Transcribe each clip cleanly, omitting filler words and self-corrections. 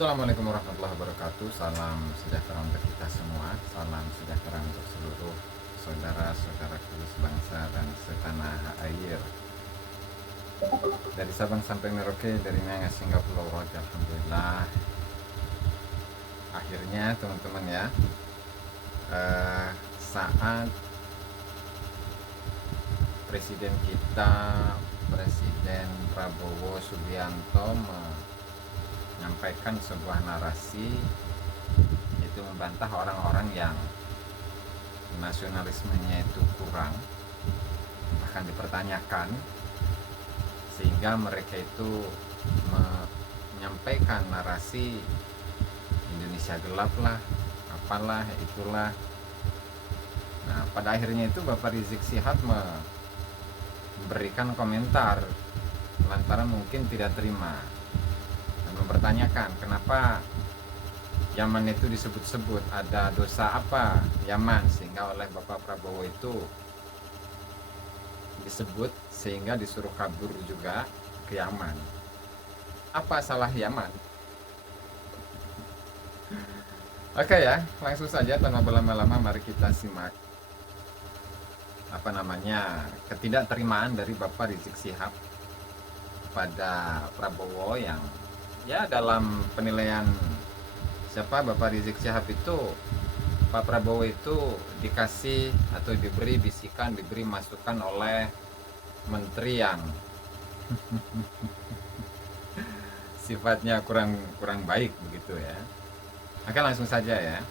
Assalamualaikum warahmatullahi wabarakatuh. Salam sejahtera untuk kita semua. Salam sejahtera untuk seluruh saudara-saudaraku sebangsa dan setanah air. Dari Sabang sampai Merauke, dari Niaga hingga Pulau Rote, alhamdulillah. Akhirnya teman-teman ya, saat Presiden kita, Presiden Prabowo Subianto menyampaikan sebuah narasi, yaitu membantah orang-orang yang nasionalismenya itu kurang, bahkan dipertanyakan, sehingga mereka itu menyampaikan narasi Indonesia gelap lah, apalah itulah. Nah, pada akhirnya itu Bapak Rizik Syihab memberikan komentar lantaran mungkin tidak terima dan mempertanyakan kenapa Yaman itu disebut-sebut, ada dosa apa Yaman sehingga oleh Bapak Prabowo itu disebut sehingga disuruh kabur juga ke Yaman. Apa salah Yaman? Oke ya, langsung saja tanpa berlama-lama mari kita simak ketidakterimaan dari Bapak Rizik Syihab pada Prabowo yang ya dalam penilaian Bapak Rizik Syihab itu, Pak Prabowo itu dikasih atau diberi bisikan, diberi masukan oleh menteri yang sifatnya kurang baik begitu ya. Oke, langsung saja ya.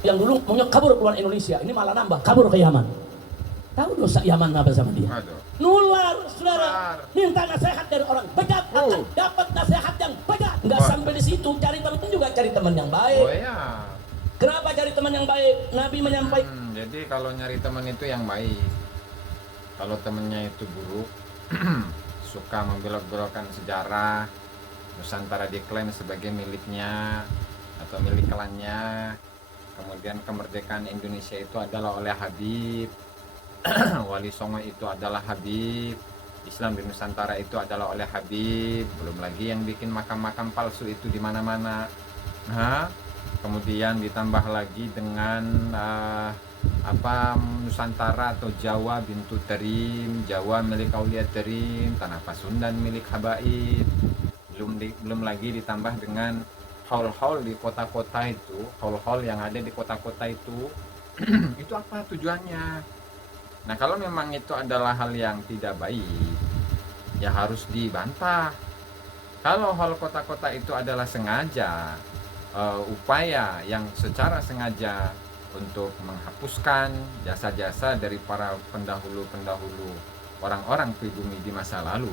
Yang dulu maunya kabur keluar Indonesia, ini malah nambah kabur ke Yaman. Tahu dosa Yaman apa sama dia? Aduh. Nular, saudara. Minta nasihat dari orang bejat akan dapat nasihat yang bejat. Nggak sampai di situ, cari teman juga cari teman yang baik. Oh ya. Kenapa cari teman yang baik? Nabi menyampaikan. Jadi kalau nyari teman itu yang baik. Kalau temannya itu buruk, suka membelok-belokkan sejarah, Nusantara diklaim sebagai miliknya atau milik klannya. Kemudian kemerdekaan Indonesia itu adalah oleh Habib, Wali Songo itu adalah Habib, Islam di Nusantara itu adalah oleh Habib, belum lagi yang bikin makam-makam palsu itu di mana-mana. Nah, kemudian ditambah lagi dengan Nusantara atau Jawa bintu Terim, Jawa milik Aulia Terim, Tanah Pasundan milik Habaib. Belum lagi ditambah dengan haul-haul di kota-kota itu, haul-haul yang ada di kota-kota itu itu apa tujuannya? Nah, kalau memang itu adalah hal yang tidak baik, ya harus dibantah. Kalau hal kota-kota itu adalah sengaja, upaya yang secara sengaja untuk menghapuskan jasa-jasa dari para pendahulu-pendahulu orang-orang pribumi di masa lalu,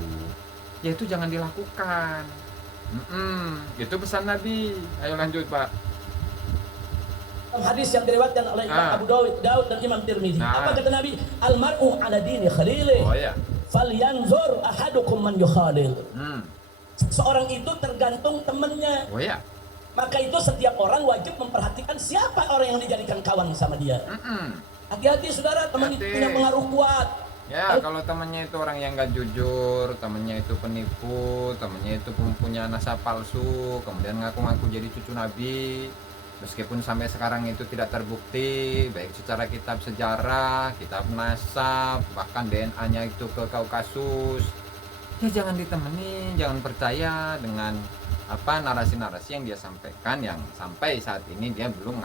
ya itu jangan dilakukan. Itu pesan Nabi. Ayo lanjut, Pak. Hadis yang diriwayatkan oleh Imam Abu Daud dan Imam Tirmidzi. Apa kata Nabi? Almar'u ala dini khalilih. Oh ya. Falyanzur ahadukum man yukhalil. Seorang itu tergantung temannya. Oh ya. Maka itu setiap orang wajib memperhatikan siapa orang yang dijadikan kawan sama dia. Hati-hati saudara, teman itu punya pengaruh kuat. Ya, kalau temannya itu orang yang gak jujur, temannya itu penipu, temannya itu punya nasab palsu, kemudian ngaku-ngaku jadi cucu Nabi, meskipun sampai sekarang itu tidak terbukti, baik secara kitab sejarah, kitab nasab, bahkan DNA-nya itu ke Kaukasus, ya jangan ditemenin, jangan percaya dengan narasi-narasi yang dia sampaikan, yang sampai saat ini dia belum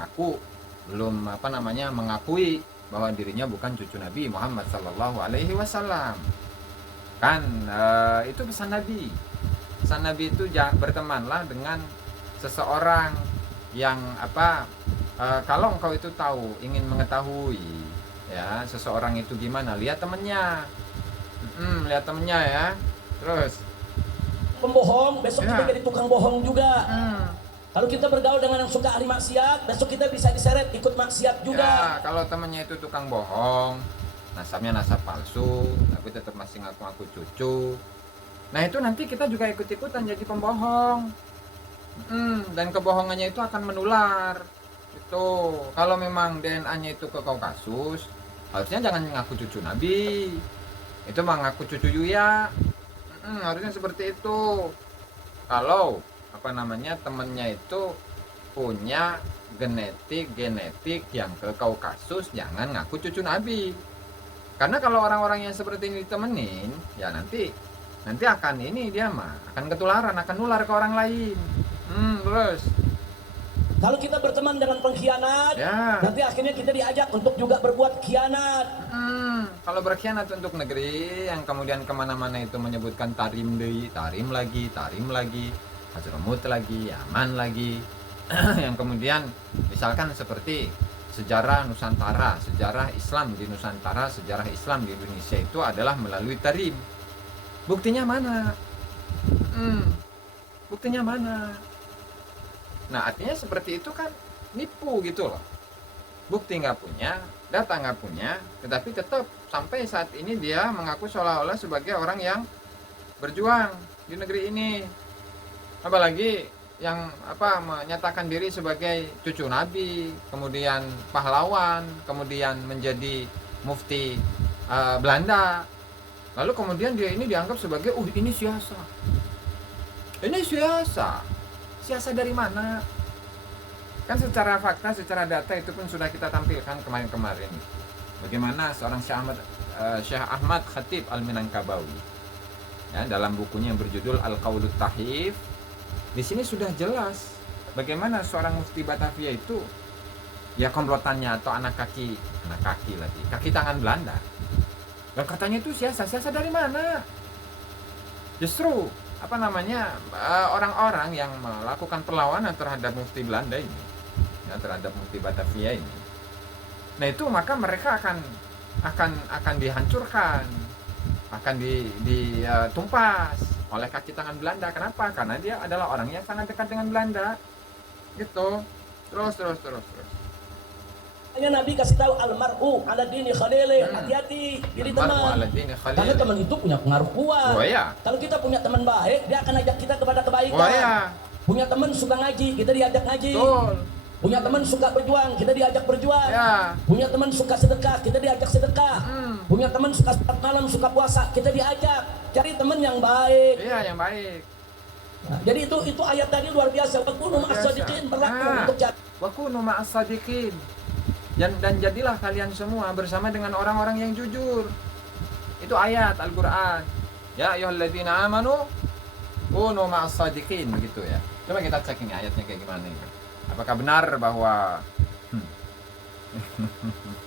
mengakui bahwa dirinya bukan cucu Nabi Muhammad Sallallahu Alaihi Wasallam. Kan itu pesan Nabi. Pesan Nabi itu bertemanlah dengan seseorang yang kalau engkau itu tahu, ingin mengetahui ya seseorang itu gimana, lihat temennya. Lihat temennya ya. Terus pembohong, besok kita jadi tukang bohong juga. Kalau kita bergaul dengan yang suka ahli maksiat, besok kita bisa diseret ikut maksiat juga. Ya, kalau temannya itu tukang bohong, nasabnya nasab palsu, tapi tetap masih ngaku-ngaku cucu. Nah, itu nanti kita juga ikut-ikutan jadi pembohong. Dan kebohongannya itu akan menular. Itu kalau memang DNA-nya itu ke Kaukasus, harusnya jangan ngaku cucu Nabi. Itu mah ngaku cucu Yuya. Harusnya seperti itu. Kalau temennya itu punya genetik yang ke Kaukasus, jangan ngaku cucu Nabi. Karena kalau orang-orang yang seperti ini ditemenin, ya nanti akan dia akan ketularan, akan nular ke orang lain. Terus Kalau kita berteman dengan pengkhianat, ya, nanti akhirnya kita diajak untuk juga berbuat khianat. kalau berkhianat untuk negeri yang kemudian kemana-mana itu menyebutkan tarim deui, tarim lagi, Hazrumut lagi, Yaman lagi, yang kemudian misalkan seperti sejarah Nusantara, sejarah Islam di Nusantara, sejarah Islam di Indonesia itu adalah melalui tarim. Buktinya mana? Buktinya mana? Nah, artinya seperti itu kan nipu gitu loh. Bukti nggak punya, data nggak punya, tetapi tetap sampai saat ini dia mengaku seolah-olah sebagai orang yang berjuang di negeri ini. Apalagi yang menyatakan diri sebagai cucu Nabi, kemudian pahlawan, kemudian menjadi mufti Belanda. Lalu kemudian dia ini dianggap sebagai ini siasa. Ini siasa. Siasa dari mana? Kan secara fakta, secara data itu pun sudah kita tampilkan kemarin-kemarin. Bagaimana seorang Syekh Ahmad Khatib Al-Minangkabawi, ya, dalam bukunya yang berjudul Al-Qaulut Tahif, di sini sudah jelas bagaimana seorang mufti Batavia itu ya komplotannya atau kaki tangan Belanda. Dan katanya itu siasa dari mana? Justru orang-orang yang melakukan perlawanan terhadap mufti Belanda ini, ya, terhadap mufti Batavia ini. Nah itu maka mereka akan dihancurkan, akan ditumpas oleh kaki tangan Belanda. Kenapa? Karena dia adalah orang yang sangat dekat dengan Belanda, gitu. Terus. Hanya Nabi kasih tahu almar'u ala dini khalili, hati-hati jadi teman. Karena teman itu punya pengaruh kuat. Oh ya. Kalau kita punya teman baik, dia akan ajak kita kepada kebaikan. Oh ya. Punya teman suka ngaji, kita diajak ngaji. Betul. Punya teman suka berjuang, kita diajak berjuang. Ya. Punya teman suka sedekah, kita diajak sedekah. Punya teman suka salat malam, suka puasa, kita diajak. Cari teman yang baik. Iya, yang baik. Nah, jadi itu ayat tadi luar biasa. Wakunu ma'as-sadiqin berlaku untuk cari. Wakunu ma'as-sadiqin. Dan jadilah kalian semua bersama dengan orang-orang yang jujur. Itu ayat Al-Quran. Ya ayyuhalladzina amanu kunu ma'as-sadiqin, begitu ya. Coba kita cek ini ayatnya kayak gimana ini. Apakah benar bahwa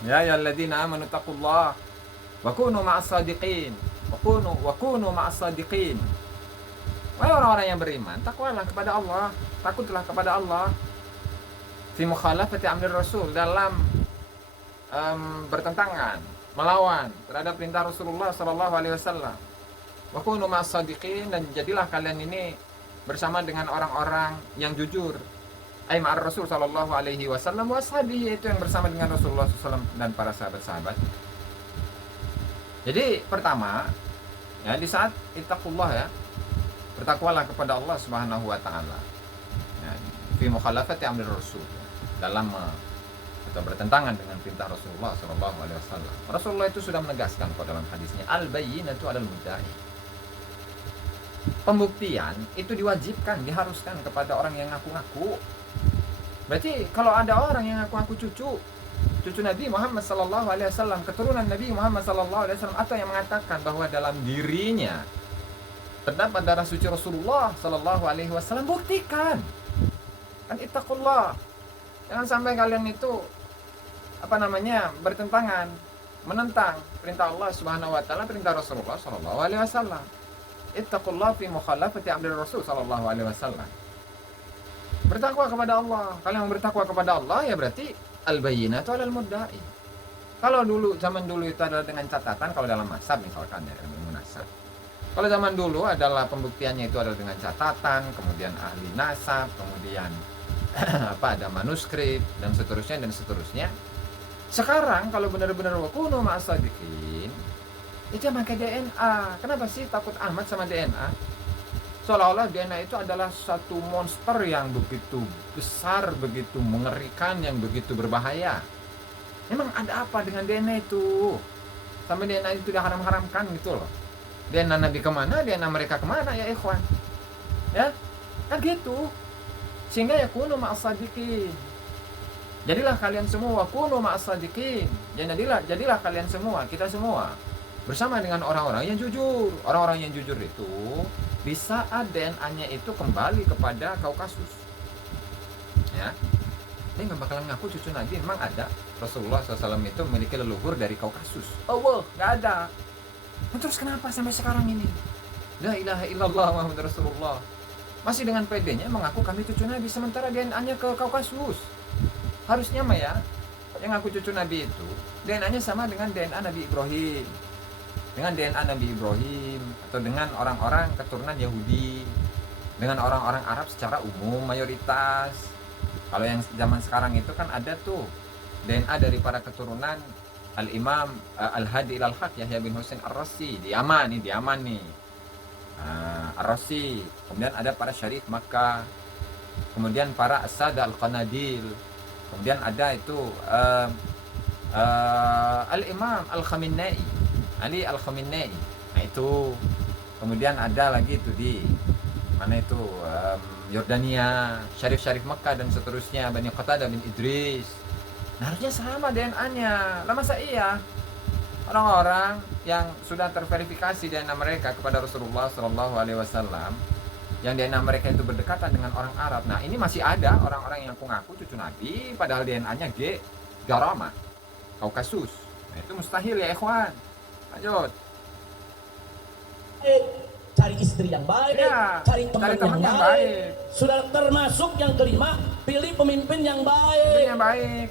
ya ayyuhalladzina amanu taqullaha wa kunu ma'as-sadiqin. Wa kunu ma'as-sadiqin. Wahai orang-orang yang beriman, takwalah kepada Allah, takutlah kepada Allah. Fi mukhalafati amri Rasul, dalam bertentangan, melawan terhadap perintah Rasulullah sallallahu alaihi wasallam. Wa kunu ma'as-sadiqin, dan jadilah kalian ini bersama dengan orang-orang yang jujur. Ai ma'ar Rasul sallallahu alaihi wasallam wa ashabihi, itu yang bersama dengan Rasulullah sallallahu alaihi wasallam dan para sahabat-sahabat. Jadi pertama, ya, di saat ittaqullah, ya, bertakwalah kepada Allah Subhanahu wa taala. Ya, fi mukhalafati amri Rasul, dalam atau bertentangan dengan perintah Rasulullah Shallallahu Alaihi Wasallam. Rasulullah itu sudah menegaskan kok dalam hadisnya, al-bayyinatu 'alal mudda'i. Pembuktian itu diwajibkan, diharuskan kepada orang yang ngaku-ngaku. Berarti kalau ada orang yang ngaku-ngaku cucu Nabi Muhammad Sallallahu Alaihi Wasallam, keturunan Nabi Muhammad Sallallahu Alaihi Wasallam, atau yang mengatakan bahwa dalam dirinya terdapat darah suci Rasulullah Sallallahu Alaihi Wasallam, buktikan. Kan ittaqullah. Jangan sampai kalian itu bertentangan, menentang perintah Allah Subhanahu wa taala, perintah Rasulullah sallallahu alaihi wasallam. Ittaqullah fi mukhalafati amri Rasul sallallahu alaihi wasallam. Bertakwa kepada Allah. Kalau yang bertakwa kepada Allah, ya berarti al-bayyinatu 'alal mudda'i. Kalau zaman dulu itu adalah dengan catatan, kalau dalam mazhab misalkan ya, ilmu nasab. Kalau zaman dulu adalah pembuktiannya itu adalah dengan catatan, kemudian ahli nasab, kemudian ada manuskrip dan seterusnya. Sekarang kalau benar-benar wakunu ma'as-sadiqin, itu pakai DNA. Kenapa sih takut amat sama DNA? Seolah-olah DNA itu adalah satu monster yang begitu besar, begitu mengerikan, yang begitu berbahaya. Memang ada apa dengan DNA itu? Sampai DNA itu diharam-haramkan gitu loh. DNA Nabi kemana, DNA mereka kemana, ya ikhwan? Ya, Kan gitu. Sehingga ya kunu ma'as sadiqin. Jadilah kalian semua kunu ma'as sadiqin. Jadilah kalian semua, kita semua bersama dengan orang-orang yang jujur. Orang-orang yang jujur itu di saat DNA-nya itu kembali kepada Kaukasus. Ya. Dia nggak bakalan ngaku cucu Nabi. Memang ada Rasulullah SAW itu memiliki leluhur dari Kaukasus. Oh, nggak ada. Nah, terus kenapa sampai sekarang ini? La ilaha illallah Muhammad Rasulullah. Masih dengan pedenya mengaku kami cucu Nabi, sementara DNA-nya ke Kaukasus. Harusnya mah ya, yang ngaku cucu Nabi itu DNA-nya sama dengan DNA Nabi Ibrahim. Dengan DNA Nabi Ibrahim atau dengan orang-orang keturunan Yahudi, dengan orang-orang Arab secara umum mayoritas. Kalau yang zaman sekarang itu kan ada tuh DNA dari para keturunan Al-Imam Al-Hadi ilal Haq Yahya bin Husain Ar-Razi di Yaman nih. Ar-Razi. Kemudian ada para syarif Makkah. Kemudian para As-Sada Al-Qanadil. Kemudian ada itu Al-Imam Al-Khamenei, Ali Al-Khamenei. Nah itu. Kemudian ada lagi itu di mana itu Yordania, Syarif Mekah dan seterusnya, Bani Qatadah bin Idris. Nah, harusnya sama DNA-nya. Lah masa iya orang-orang yang sudah terverifikasi DNA mereka kepada Rasulullah SAW, yang DNA mereka itu berdekatan dengan orang Arab. Nah, ini masih ada orang-orang yang ngaku cucu Nabi, padahal DNA-nya Garama, Kaukasus. Nah, itu mustahil ya, ikhwan. Lanjut. Cari istri yang baik, Ya, cari teman yang baik. Sudah termasuk yang kelima, pilih pemimpin yang baik. Yang baik.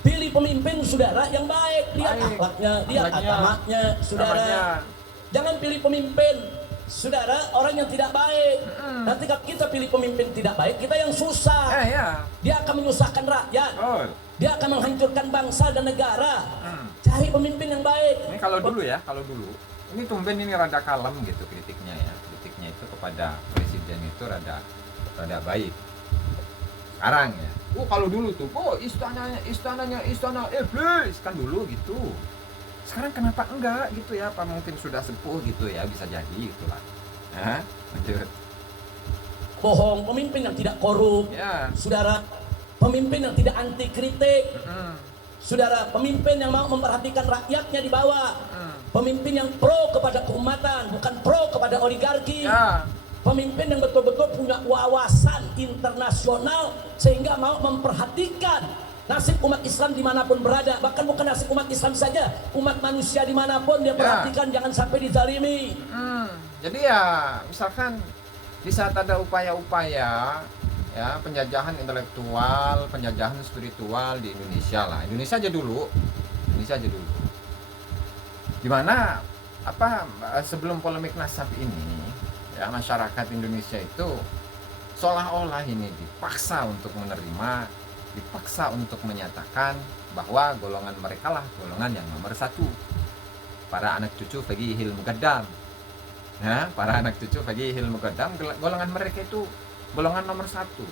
Pilih pemimpin saudara yang baik, lihat akhlaknya, lihat agamanya, saudara. Jangan pilih pemimpin saudara orang yang tidak baik. Nanti kalau kita pilih pemimpin tidak baik, kita yang susah. Dia akan menyusahkan rakyat. Dia akan menghancurkan bangsa dan negara. Cari pemimpin yang baik. Ini kalau dulu ya, ini tumben ini rada kalem gitu kritiknya ya. Kritiknya itu kepada presiden itu rada baik. Sekarang ya. Kalau dulu tuh, istana iblis kan dulu gitu. Sekarang kenapa enggak gitu ya? Apa mungkin sudah sepuh gitu ya, bisa jadi gitulah. Lanjut. Bohong, pemimpin yang tidak korup. Ya. Saudara, pemimpin yang tidak anti kritik. Saudara, pemimpin yang mau memperhatikan rakyatnya di bawah. Pemimpin yang pro kepada keumatan, bukan pro kepada oligarki. Ya. Pemimpin yang betul-betul punya wawasan internasional sehingga mau memperhatikan nasib umat Islam dimanapun berada. Bahkan bukan nasib umat Islam saja, umat manusia dimanapun dia perhatikan, jangan sampai dizalimi. Jadi ya, misalkan di saat ada upaya-upaya ya penjajahan intelektual, penjajahan spiritual di Indonesia lah. Indonesia aja dulu. Dimana sebelum polemik nasab ini ya, masyarakat Indonesia itu seolah-olah ini dipaksa untuk menerima, dipaksa untuk menyatakan bahwa golongan mereka lah golongan yang nomor satu. Para anak cucu bagi Hil Muqaddam. Nah, para anak cucu bagi Hil Muqaddam, golongan mereka itu golongan nomor satu.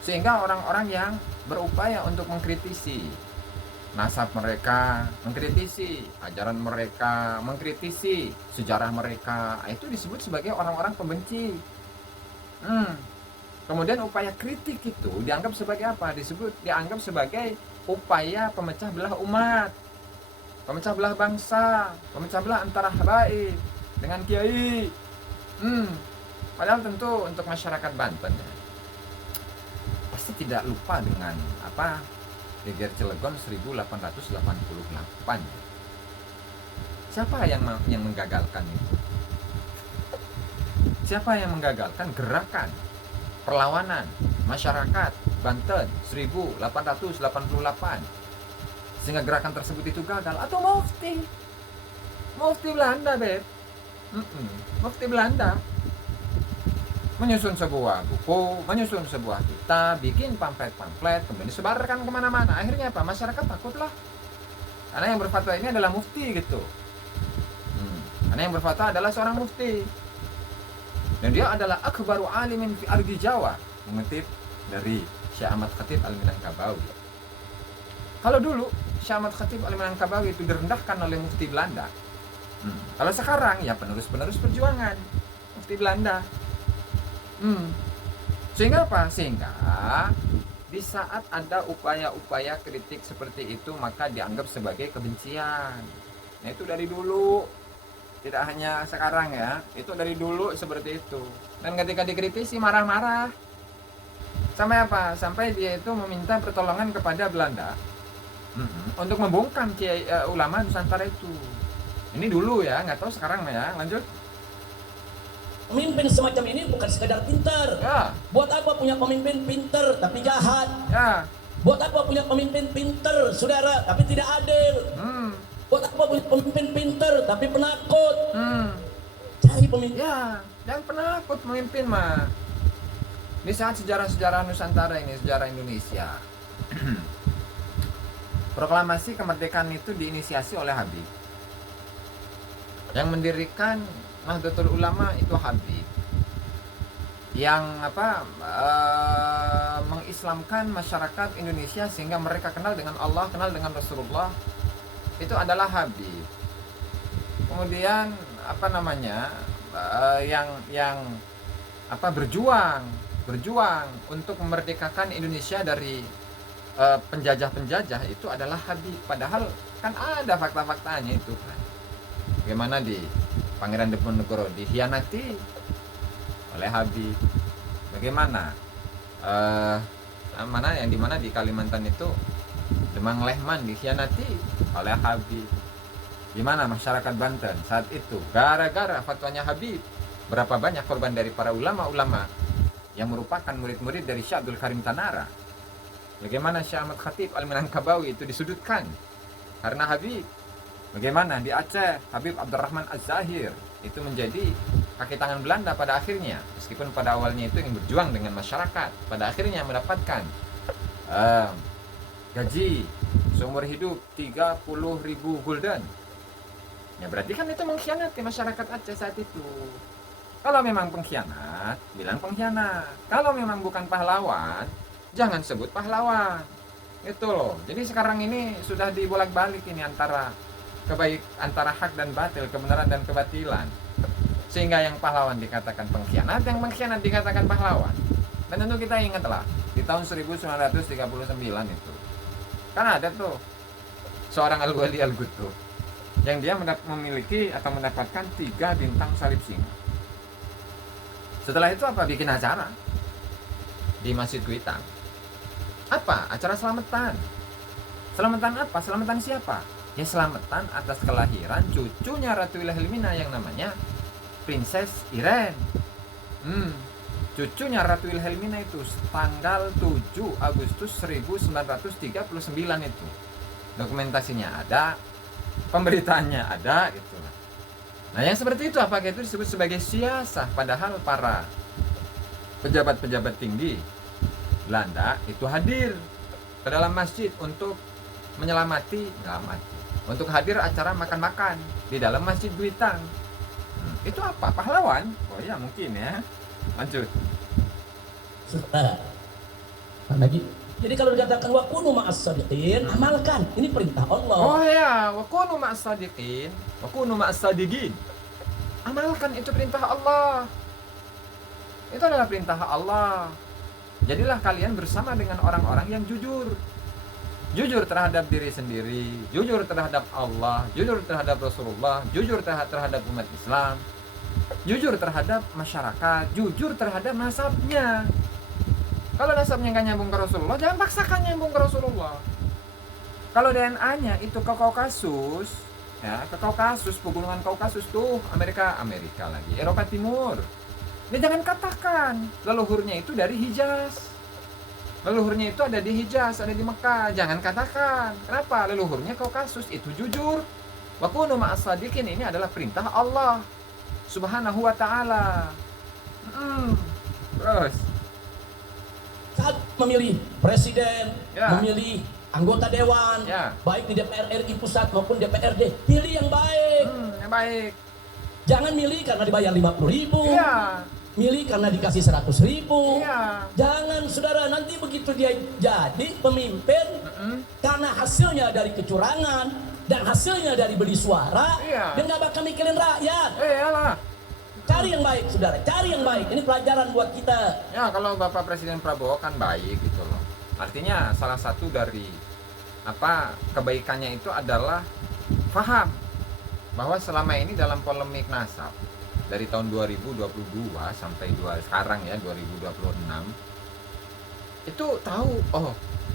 Sehingga orang-orang yang berupaya untuk mengkritisi nasab mereka, mengkritisi ajaran mereka, mengkritisi sejarah mereka, itu disebut sebagai orang-orang pembenci. Kemudian upaya kritik itu dianggap sebagai apa? Dianggap sebagai upaya pemecah belah umat, pemecah belah bangsa, pemecah belah antara habaib dengan kiai. Padahal tentu untuk masyarakat Banten ya, pasti tidak lupa dengan Geger Cilegon 1888. Siapa yang menggagalkan itu? Siapa yang menggagalkan gerakan perlawanan masyarakat Banten 1888 sehingga gerakan tersebut itu gagal? Atau Mufti Belanda, Beb. Mufti Belanda menyusun sebuah buku, menyusun sebuah kitab, bikin pamflet, kemudian disebarkan kemana-mana. Akhirnya apa? Masyarakat takutlah. Karena yang berfatwa ini adalah mufti gitu. Karena yang berfatwa adalah seorang mufti. Dan dia adalah akbaru alimin fi ardi Jawa, mengutip dari Syekh Ahmad Khatib Al-Minangkabawi. Kalau dulu Syekh Ahmad Khatib Al-Minangkabawi itu direndahkan oleh mufti Belanda. Kalau sekarang ya penerus-penerus perjuangan mufti Belanda. Hmm. Sehingga apa? Sehingga di saat ada upaya-upaya kritik seperti itu maka dianggap sebagai kebencian. Nah itu dari dulu, tidak hanya sekarang ya, itu dari dulu seperti itu. Dan ketika dikritisi marah-marah. Sampai apa? Sampai dia itu meminta pertolongan kepada Belanda untuk membungkam ulama Nusantara itu. Ini dulu ya, nggak tahu sekarang ya. Lanjut. Pemimpin semacam ini bukan sekedar pintar. Ya. Buat apa punya pemimpin pintar tapi jahat? Ya. Buat apa punya pemimpin pintar, saudara, tapi tidak adil? Buat apa punya pemimpin pintar tapi penakut? Cari pemimpin. Ya, jangan penakut memimpin mah. Di saat sejarah-sejarah Nusantara ini, sejarah Indonesia, proklamasi kemerdekaan itu diinisiasi oleh Habib. Yang mendirikan Nahdlatul Ulama itu Habib. Yang mengislamkan masyarakat Indonesia sehingga mereka kenal dengan Allah, kenal dengan Rasulullah, itu adalah Habib. Kemudian yang berjuang untuk memerdekakan Indonesia dari penjajah-penjajah itu adalah Habib. Padahal kan ada fakta-faktanya itu kan. Bagaimana di Pangeran Diponegoro dikhianati oleh Habib. Bagaimana dimana di Kalimantan itu Demang Lehman dikhianati oleh Habib. Gimana masyarakat Banten saat itu gara-gara fatwanya Habib, berapa banyak korban dari para ulama-ulama yang merupakan murid-murid dari Syekh Abdul Karim Tanara. Bagaimana Syekh Ahmad Khatib Al-Minangkabawi itu disudutkan karena Habib. Bagaimana di Aceh Habib Abdurrahman Az-Zahir itu menjadi kaki tangan Belanda pada akhirnya, meskipun pada awalnya itu ingin berjuang dengan masyarakat, pada akhirnya mendapatkan gaji seumur hidup 30.000 gulden. Ya berarti kan itu mengkhianati masyarakat Aceh saat itu. Kalau memang pengkhianat, bilang pengkhianat. Kalau memang bukan pahlawan, jangan sebut pahlawan. Itu loh. Jadi sekarang ini sudah dibolak-balik ini antara hak dan batil, kebenaran dan kebatilan. Sehingga yang pahlawan dikatakan pengkhianat, yang pengkhianat dikatakan pahlawan. Dan tentu kita ingatlah di tahun 1939 itu kan ada tuh seorang Al-Wali Al-Gutub yang dia memiliki atau mendapatkan 3 bintang salib singa. Setelah itu apa? Bikin acara di Masjid Kuitang. Apa? Acara selamatan. Selamatan apa? Selamatan siapa? Ya selamatan atas kelahiran cucunya Ratu Wilhelmina yang namanya Princess Irene. Cucunya Ratu Wilhelmina itu tanggal 7 Agustus 1939 itu. Dokumentasinya ada, pemberitaannya ada gitu. Nah, yang seperti itu apakah itu disebut sebagai siasah, padahal para pejabat-pejabat tinggi Belanda itu hadir ke dalam masjid untuk untuk hadir acara makan-makan di dalam Masjid Kuitang. Itu apa? Pahlawan? Oh iya mungkin ya. Lanjut. Lagi. Jadi kalau dikatakan wa kunu ma'as shadiqin, amalkan. Ini perintah Allah. Oh ya, wa kunu ma'as shadiqin, wa kunu ma'as shadiqin. Amalkan, itu perintah Allah. Itu adalah perintah Allah. Jadilah kalian bersama dengan orang-orang yang jujur. Jujur terhadap diri sendiri, jujur terhadap Allah, jujur terhadap Rasulullah, jujur terhadap umat Islam, jujur terhadap masyarakat, jujur terhadap nasabnya. Kalau nasabnya nggak nyambung ke Rasulullah, jangan paksakan nyambung ke Rasulullah. Kalau DNA-nya itu ke Kaukasus, ya ke Kaukasus, pegunungan Kaukasus tuh Amerika lagi, Eropa Timur. Ya jangan katakan leluhurnya itu dari Hijaz. Leluhurnya itu ada di Hijaz, ada di Mekah. Jangan katakan. Kenapa? Leluhurnya Kaukasus, itu jujur. Wa kunu ma'as shadiqin, ini adalah perintah Allah Subhanahu wa ta'ala. Terus saat memilih presiden, memilih anggota dewan, baik di DPR RI pusat maupun DPRD, pilih yang baik. Yang baik. Jangan milih karena dibayar 50.000. Milih karena dikasih 100.000. Jangan, saudara, nanti begitu dia jadi pemimpin karena hasilnya dari kecurangan dan hasilnya dari beli suara, dia nggak bakal mikirin rakyat. Iyalah. Cari yang baik, saudara. Cari yang baik. Ini pelajaran buat kita. Ya, kalau Bapak Presiden Prabowo kan baik gitu loh. Artinya salah satu dari kebaikannya itu adalah paham bahwa selama ini dalam polemik nasab dari tahun 2022 sampai sekarang ya 2026 itu tahu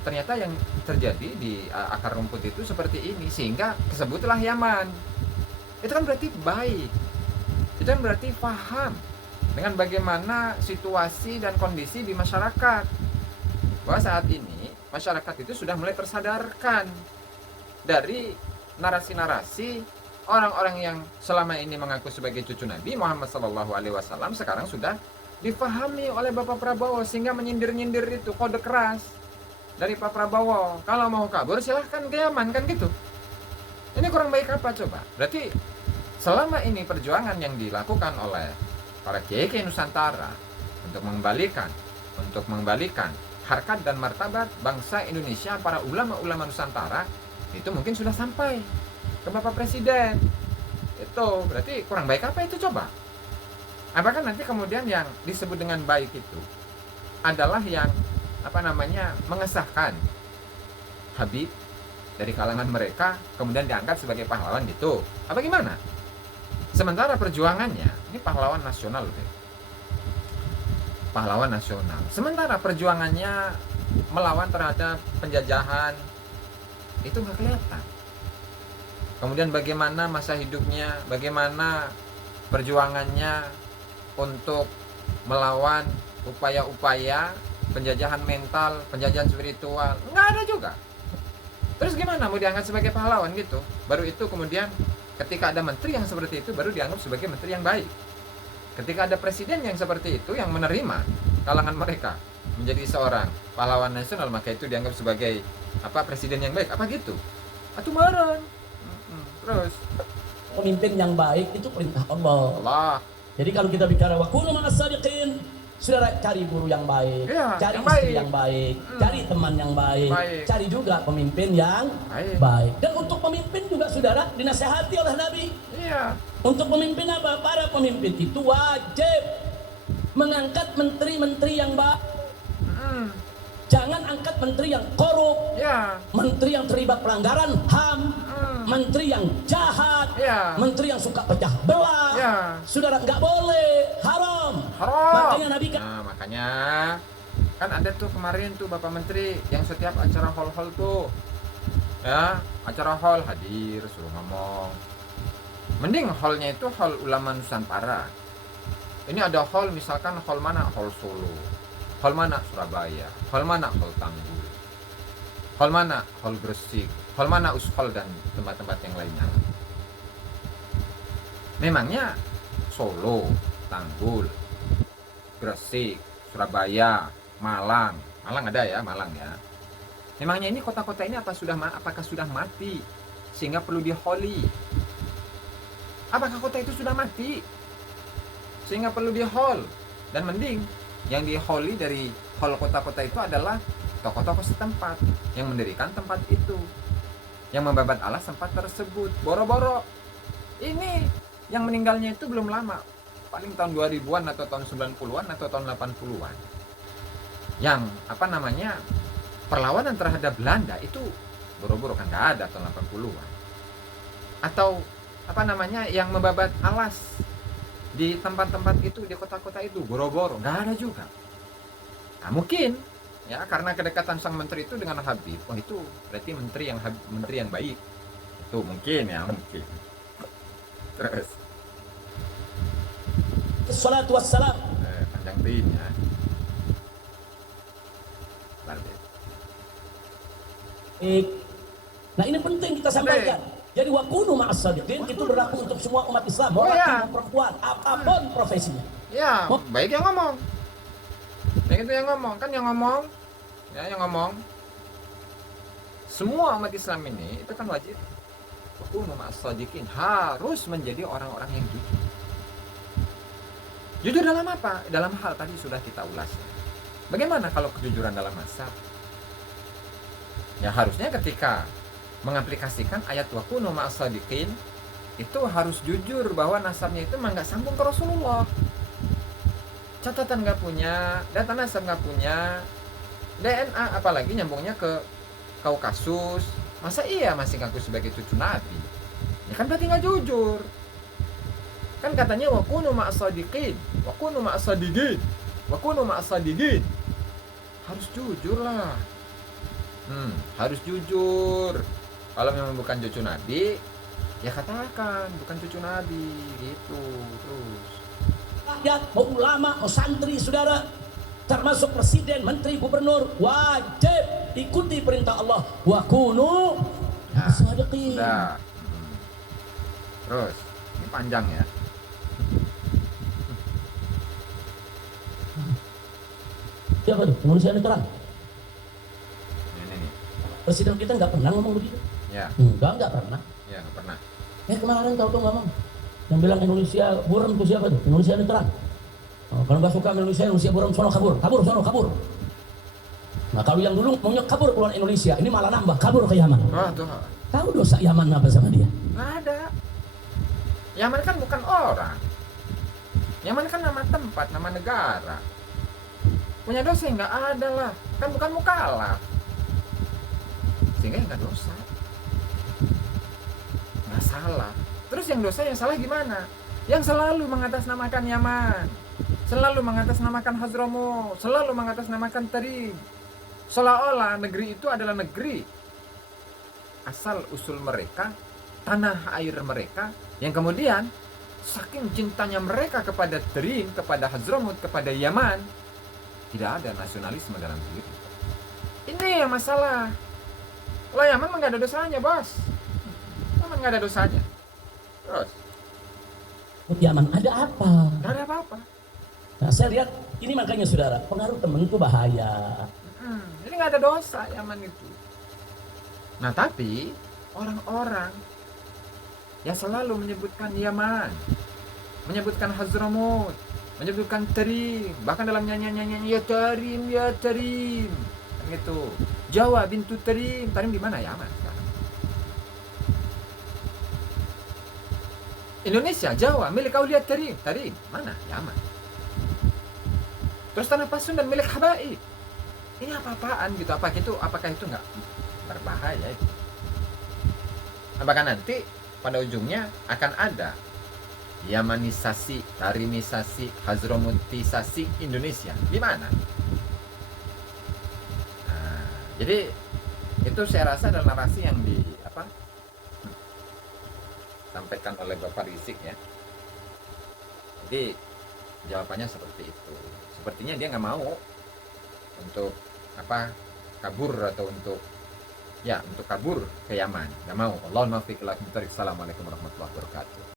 ternyata yang terjadi di akar rumput itu seperti ini, sehingga disebutlah Yaman. Itu kan berarti baik. Itu kan berarti paham dengan bagaimana situasi dan kondisi di masyarakat. Bahwa saat ini masyarakat itu sudah mulai tersadarkan dari narasi-narasi orang-orang yang selama ini mengaku sebagai cucu Nabi Muhammad SAW sekarang sudah difahami oleh Bapak Prabowo, sehingga menyindir-nyindir itu kode keras dari Pak Prabowo. Kalau mau kabur silahkan ke Yaman, kan gitu. Ini kurang baik apa coba? Berarti selama ini perjuangan yang dilakukan oleh para kiai Nusantara untuk mengembalikan harkat dan martabat bangsa Indonesia, para ulama-ulama Nusantara, itu mungkin sudah sampai ke Bapak Presiden. Itu berarti kurang baik apa itu coba? Apakah nanti kemudian yang disebut dengan baik itu adalah yang mengesahkan Habib dari kalangan mereka kemudian diangkat sebagai pahlawan gitu? Apa gimana? Sementara perjuangannya ini pahlawan nasional loh, pahlawan nasional. Sementara perjuangannya melawan terhadap penjajahan itu nggak kelihatan. Kemudian bagaimana masa hidupnya, bagaimana perjuangannya untuk melawan upaya-upaya penjajahan mental, penjajahan spiritual, nggak ada juga. Terus gimana mau diangkat sebagai pahlawan gitu? Baru itu kemudian ketika ada menteri yang seperti itu baru dianggap sebagai menteri yang baik. Ketika ada presiden yang seperti itu yang menerima kalangan mereka menjadi seorang pahlawan nasional, maka itu dianggap sebagai presiden yang baik, apa gitu? Atau marah. Terus Pemimpin yang baik itu perintah Allah. Jadi kalau kita bicara wa kunu ma'as sadiqin, saudara, cari guru yang baik, ya, cari yang istri baik. yang baik, cari teman yang baik, cari juga pemimpin yang baik. Dan untuk pemimpin juga saudara dinasihati oleh Nabi. Iya. Untuk pemimpin apa? Para pemimpin itu wajib mengangkat menteri-menteri yang baik. Jangan angkat menteri yang korup, menteri yang terlibat pelanggaran HAM, menteri yang jahat, menteri yang suka pecah belah. Saudara, nggak boleh, haram. Makanya Nabi makanya kan ada tuh kemarin tuh Bapak Menteri yang setiap acara hall tuh, ya acara hall hadir suruh ngomong. Mending hallnya itu hall ulama Nusantara. Ini ada hall misalkan hall mana? Hall Solo. Hall mana? Surabaya. Hall mana? Hall Tanggul. Hall mana? Hall Gresik. Hall mana? Ushol dan tempat-tempat yang lainnya. Memangnya Solo, Tanggul, Gresik, Surabaya, Malang ada ya, Malang ya. Memangnya ini kota-kota ini apakah sudah mati sehingga perlu di-holly? Apakah kota itu sudah mati sehingga perlu di-hall? Dan mending yang di-holly dari hall kota-kota itu adalah tokoh-tokoh setempat yang mendirikan tempat itu, yang membabat alas tempat tersebut. Boro-boro ini yang meninggalnya itu belum lama, paling tahun 2000-an atau tahun 90-an atau tahun 80-an. Yang perlawanan terhadap Belanda itu boro-boro kan nggak ada tahun 80-an. Atau yang membabat alas di tempat-tempat itu, di kota-kota itu boro-boro nggak ada juga. Nah, mungkin ya karena kedekatan sang menteri itu dengan Habib, itu berarti menteri yang baik. Itu mungkin. Terus Assalatu wassalam. Panjang tin ya. Nah, ini penting kita sampaikan. Jadi wa kunu ma'as sadiqin itu berlaku untuk semua umat Islam, mau laki mau perempuan, apapun profesinya. Ya, baik yang ngomong. Yang itu yang ngomong, kan yang ngomong. Semua umat Islam ini itu kan wajib wa kunu ma'as sadiqin, harus menjadi orang-orang yang jujur. Jujur dalam apa? Dalam hal tadi sudah kita ulas. Bagaimana kalau kejujuran dalam masa? Ya harusnya ketika mengaplikasikan ayat wa kunu ma'as shadiqin itu harus jujur bahwa nasabnya itu memang nggak sambung ke Rasulullah. Catatan nggak punya, data nasab nggak punya, DNA apalagi nyambungnya ke Kaukasus. Masa iya masih ngaku sebagai cucu Nabi? Ya kan berarti nggak jujur. Kan katanya wakunu ma'as-sadiqin, wakunu ma'as-sadiqin, wakunu ma'as-sadiqin. Harus jujur lah. Harus jujur. Kalau memang bukan cucu Nabi, ya katakan bukan cucu Nabi gitu terus. Rakyat, mau ulama, mau santri, saudara, termasuk presiden, menteri, gubernur, wajib ikuti perintah Allah. Wa kunu shadiqin. Udah. Terus, ini panjang ya. Siapa tuh? Indonesia ini terang. Ini nih. Presiden kita nggak pernah ngomong begitu. Ya, Nggak pernah. ya nggak pernah. Kemarin tahu tuh ngomong. Yang bilang Indonesia buram tuh siapa tuh? Indonesia ini terang. Oh, kalau nggak suka Indonesia buram, sono kabur. Nah kalau yang dulu maunya kabur keluar Indonesia, ini malah nambah kabur ke Yaman. Wah tuh, Tahu dosa Yaman apa sama dia? nggak ada. Yaman kan bukan orang. Yaman kan nama tempat, nama negara. Punya dosa nggak ada lah. Kan bukan mukallaf. Sehingga nggak dosa. Nggak salah. Terus yang dosa yang salah gimana? Yang selalu mengatasnamakan Yaman, selalu mengatasnamakan Hadramut, selalu mengatasnamakan Tarim. Seolah-olah negeri itu adalah negeri asal usul mereka, tanah air mereka, yang kemudian saking cintanya mereka kepada Tarim, kepada Hadramut, kepada Yaman, tidak ada nasionalisme dalam diri. Ini yang masalah. Lah Yaman mah nggak ada dosanya, bos. Yaman nggak ada dosanya. Terus Yaman ada apa? nggak ada apa-apa. Nah saya lihat ini makanya saudara, pengaruh teman itu bahaya. Jadi nggak ada dosa Yaman itu. Nah tapi orang-orang yang selalu menyebutkan Yaman, menyebutkan Hadramut, menyebutkan Tarim, bahkan dalam nyanyian ya Tarim, kan gitu. Jawa bintu Tarim, Tarim di mana? Yaman sekarang. Indonesia, Jawa, milik Aulia Tarim, mana? Yaman. Terus tanah Pasundan milik Habaib. Ini apa-apaan gitu? Apakah itu nggak berbahaya itu? Apakah nanti pada ujungnya akan ada Yamanisasi, Tarimisasi, Hadromutisasi Indonesia? Gimana? Nah, jadi itu saya rasa adalah narasi yang sampaikan oleh Bapak Rizik ya. Jadi jawabannya seperti itu. Sepertinya dia nggak mau untuk kabur atau untuk kabur ke Yaman. Nggak mau. Allahumma fiqh lakum. Assalamualaikum warahmatullahi wabarakatuh.